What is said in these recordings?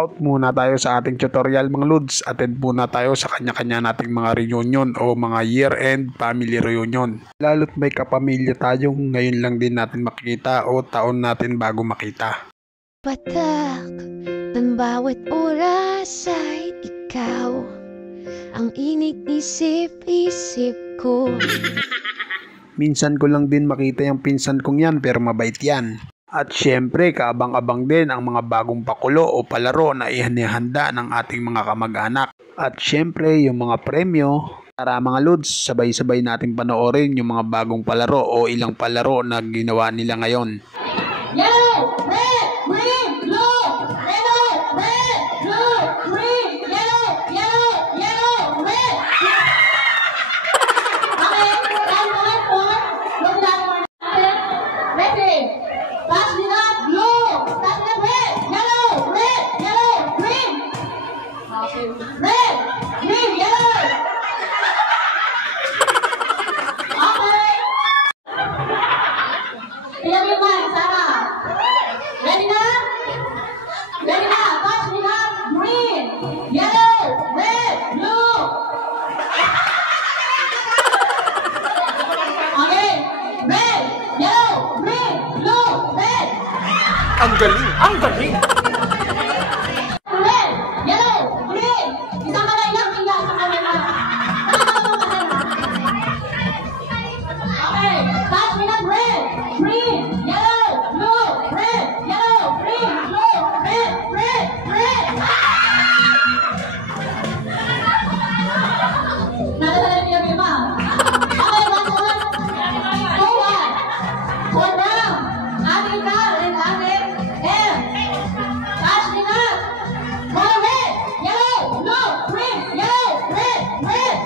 out muna tayo sa ating tutorial mga lods. Attend muna tayo sa kanya-kanya nating mga reunion o mga year-end family reunion. Lalo't may kapamilya tayong ngayon lang din natin makikita o taon natin bago makita. Patak ng bawat oras ay ikaw ang iniisip-isip ko. Minsan ko lang din makita yung pinsan kong yan pero mabait yan. At syempre, kaabang-abang din ang mga bagong pakulo o palaro na ihanihanda ng ating mga kamag-anak. At syempre, yung mga premyo. Tara mga lods, sabay-sabay natin panoorin yung mga bagong palaro o ilang palaro na ginawa nila ngayon. Yellow, red, green, blue, yellow, red, blue, green, yellow, yellow, yellow, red. Okay, time for look down. Ready. Touch it up, blue. Touch it up, red, yellow, green. Red, green, yellow. Okay. Ilan yung mic, Sarah? Ready na? Ready na. Touch it up, green, yellow, red, blue. Okay. Red, yellow, green, blue, red. Ang galing! Ang galing! Red, yellow, green. Isang kamay lang, isang kamay lang. Okay, touch me up, red, green, yellow, blue, red, yellow, green, blue, red, red, red. Natasalan niyo yung ma. Okay, one. For brown, ating car and ating M. Touch me up. For red, yellow, blue, green, yellow, red,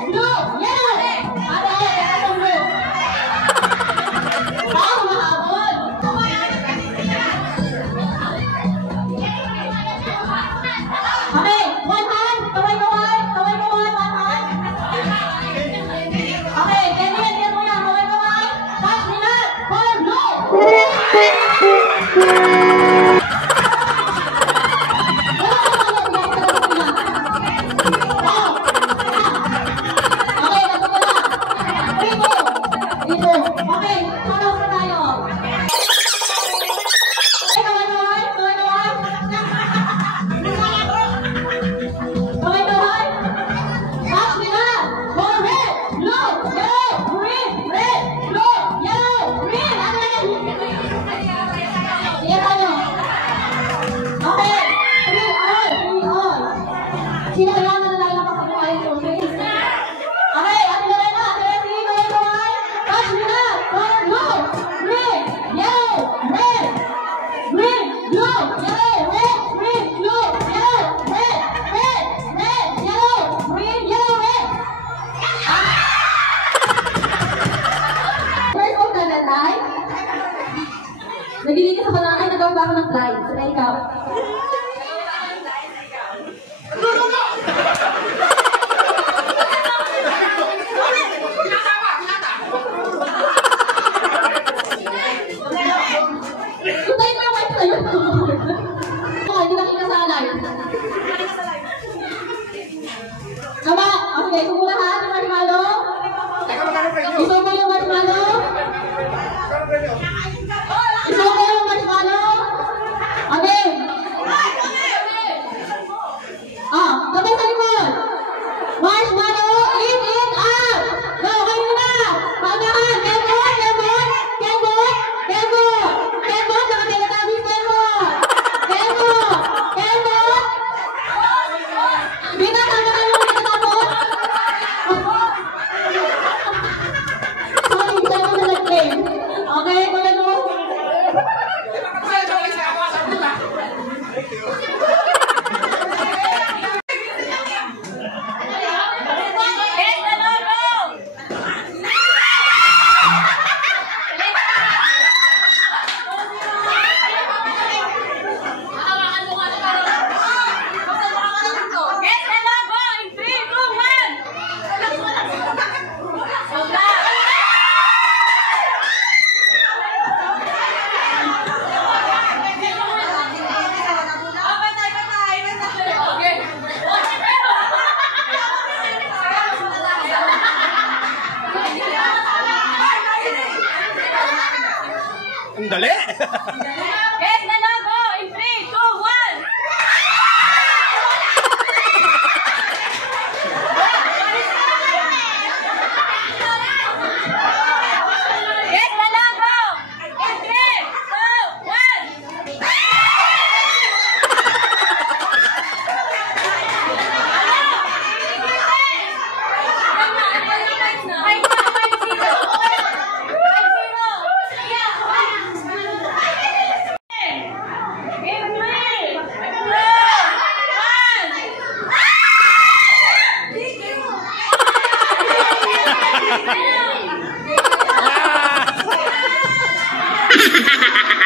blue, yellow. Atong blue. Wow, mahabol. Okay, one hand. Kaway, one hand. Okay, ganyan mo na. Kaway. Touch me up. For blue. Okay, follow na tayo. Kaway. Touch me na. For red, blue, yellow, green, red, blue, yellow, green. Ano yan? Sige tayo. Okay, 3 all. Sino kaya nalalala kapag yung please? Okay, Ate Lorena, kaway. Touch me na. For blue, green, yellow, red, green, blue, yellow, red, green, blue, yellow, red, yellow, green, yellow, red. First of the light. Naglilinis ako ng nagawa ba ako ng light? Sila ikaw. Tutay na white sa'yo. Hindi nakita sa light. Tama. Okay, kumuha ha ng marshmallow. Isubo yung marshmallow. Isubo yung marshmallow. Okay. Ang dali! Yes, na lang, go! In 3, 2, 1! Yes, na lang, go! In 3, 2, 1! Ah!